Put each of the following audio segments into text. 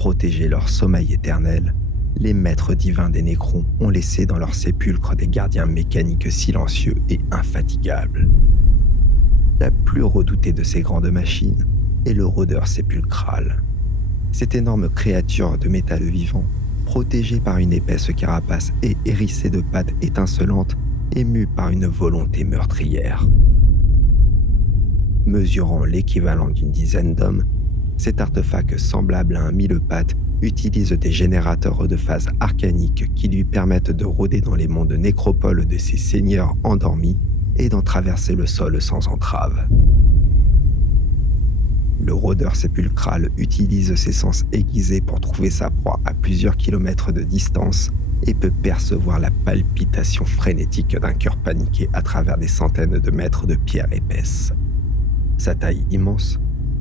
protéger leur sommeil éternel, les maîtres divins des Nécrons ont laissé dans leur sépulcre des gardiens mécaniques silencieux et infatigables. La plus redoutée de ces grandes machines est le rôdeur sépulcral. Cette énorme créature de métal vivant, protégée par une épaisse carapace et hérissée de pattes étincelantes, est mue par une volonté meurtrière. Mesurant l'équivalent d'une dizaine d'hommes, cet artefact semblable à un mille-pattes utilise des générateurs de phase arcaniques qui lui permettent de rôder dans les mondes nécropoles de ses seigneurs endormis et d'en traverser le sol sans entrave. Le rôdeur sépulcral utilise ses sens aiguisés pour trouver sa proie à plusieurs kilomètres de distance et peut percevoir la palpitation frénétique d'un cœur paniqué à travers des centaines de mètres de pierre épaisse. Sa taille immense,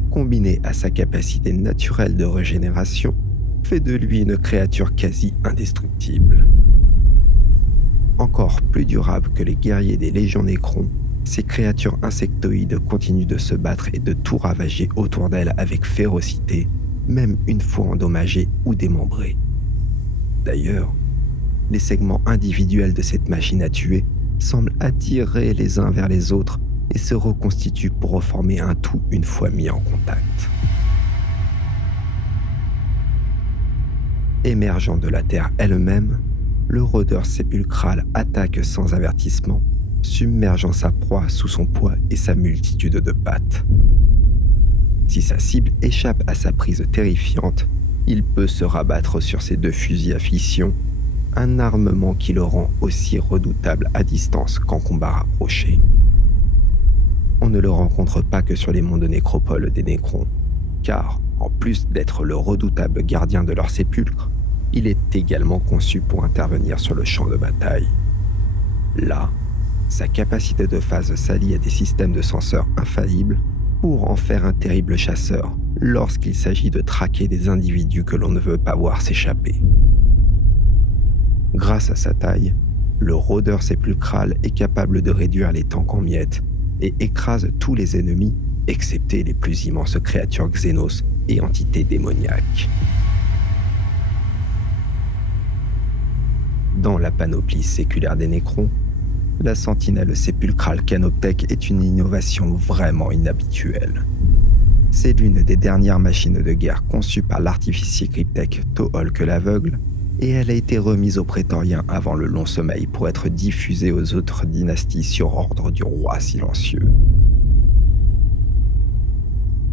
combinée à sa capacité naturelle de régénération, fait de lui une créature quasi indestructible. Encore plus durable que les guerriers des légions Nécrons, ces créatures insectoïdes continuent de se battre et de tout ravager autour d'elles avec férocité, même une fois endommagées ou démembrées. D'ailleurs, les segments individuels de cette machine à tuer semblent attirer les uns vers les autres et se reconstituent pour reformer un tout une fois mis en contact. Émergeant de la terre elle-même, le rôdeur sépulcral attaque sans avertissement, submergeant sa proie sous son poids et sa multitude de pattes. Si sa cible échappe à sa prise terrifiante, il peut se rabattre sur ses deux fusils à fission, un armement qui le rend aussi redoutable à distance qu'en combat rapproché. On ne le rencontre pas que sur les mondes nécropoles des Nécrons, car, en plus d'être le redoutable gardien de leur sépulcre, il est également conçu pour intervenir sur le champ de bataille. Là, sa capacité de phase s'allie à des systèmes de senseurs infaillibles pour en faire un terrible chasseur lorsqu'il s'agit de traquer des individus que l'on ne veut pas voir s'échapper. Grâce à sa taille, le rôdeur sépulcral est capable de réduire les tanks en miettes et écrase tous les ennemis, excepté les plus immenses créatures xénos et entités démoniaques. Dans la panoplie séculaire des Nécrons, la sentinelle sépulcrale Canoptech est une innovation vraiment inhabituelle. C'est l'une des dernières machines de guerre conçues par l'artificier cryptech Toholk l'Aveugle, et elle a été remise aux prétoriens avant le long sommeil pour être diffusée aux autres dynasties sur ordre du roi silencieux.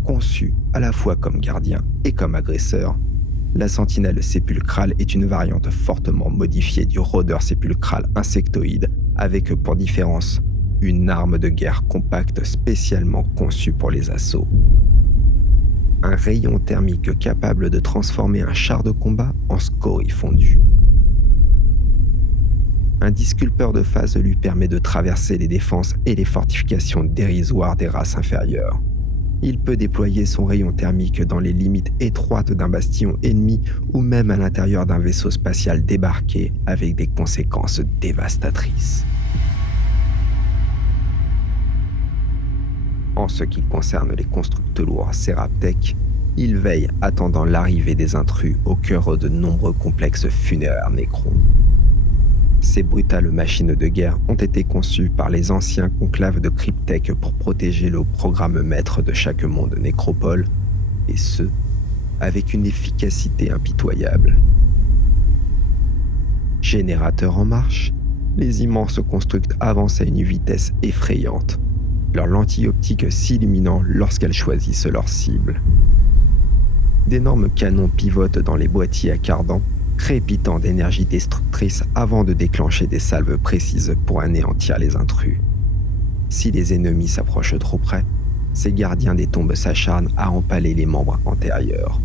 Conçue à la fois comme gardien et comme agresseur, la sentinelle sépulcrale est une variante fortement modifiée du rôdeur sépulcral insectoïde avec pour différence une arme de guerre compacte spécialement conçue pour les assauts. Un rayon thermique capable de transformer un char de combat en scorie fondue. Un disculpeur de phase lui permet de traverser les défenses et les fortifications dérisoires des races inférieures. Il peut déployer son rayon thermique dans les limites étroites d'un bastion ennemi ou même à l'intérieur d'un vaisseau spatial débarqué avec des conséquences dévastatrices. En ce qui concerne les constructeurs lourds Seraptech, ils veillent attendant l'arrivée des intrus au cœur de nombreux complexes funéraires Nécrons. Ces brutales machines de guerre ont été conçues par les anciens conclaves de Cryptech pour protéger le programme maître de chaque monde nécropole, et ce, avec une efficacité impitoyable. Générateurs en marche, les immenses constructs avancent à une vitesse effrayante, leurs lentilles optiques s'illuminant lorsqu'elles choisissent leur cible. D'énormes canons pivotent dans les boîtiers à cardans, crépitant d'énergie destructrice avant de déclencher des salves précises pour anéantir les intrus. Si les ennemis s'approchent trop près, ces gardiens des tombes s'acharnent à empaler les membres antérieurs.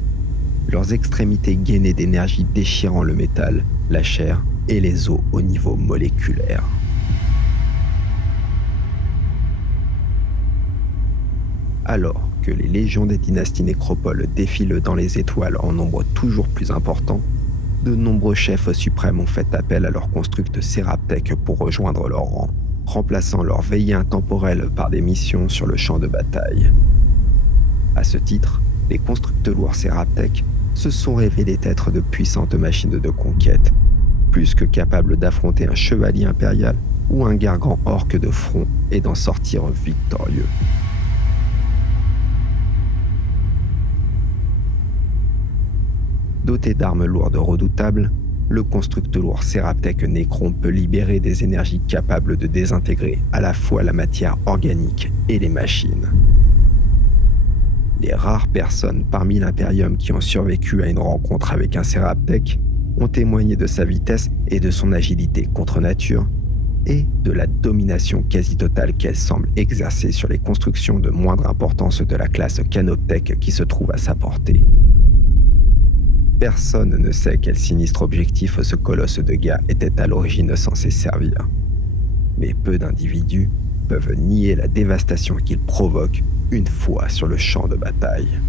Leurs extrémités gainées d'énergie déchirant le métal, la chair et les os au niveau moléculaire. Alors que les légions des dynasties nécropoles défilent dans les étoiles en nombre toujours plus important, de nombreux chefs suprêmes ont fait appel à leurs constructs Seraptech pour rejoindre leur rang, remplaçant leur veillée intemporelle par des missions sur le champ de bataille. À ce titre, les constructs lourds Seraptech se sont révélées être de puissantes machines de conquête, plus que capables d'affronter un chevalier impérial ou un gargan orque de front et d'en sortir victorieux. Doté d'armes lourdes redoutables, le constructe lourd Seraptech Necron peut libérer des énergies capables de désintégrer à la fois la matière organique et les machines. Les rares personnes parmi l'Imperium qui ont survécu à une rencontre avec un Seraptech ont témoigné de sa vitesse et de son agilité contre nature, et de la domination quasi totale qu'elle semble exercer sur les constructions de moindre importance de la classe Canoptech qui se trouve à sa portée. Personne ne sait quel sinistre objectif ce colosse de gars était à l'origine censé servir. Mais peu d'individus peuvent nier la dévastation qu'il provoque une fois sur le champ de bataille.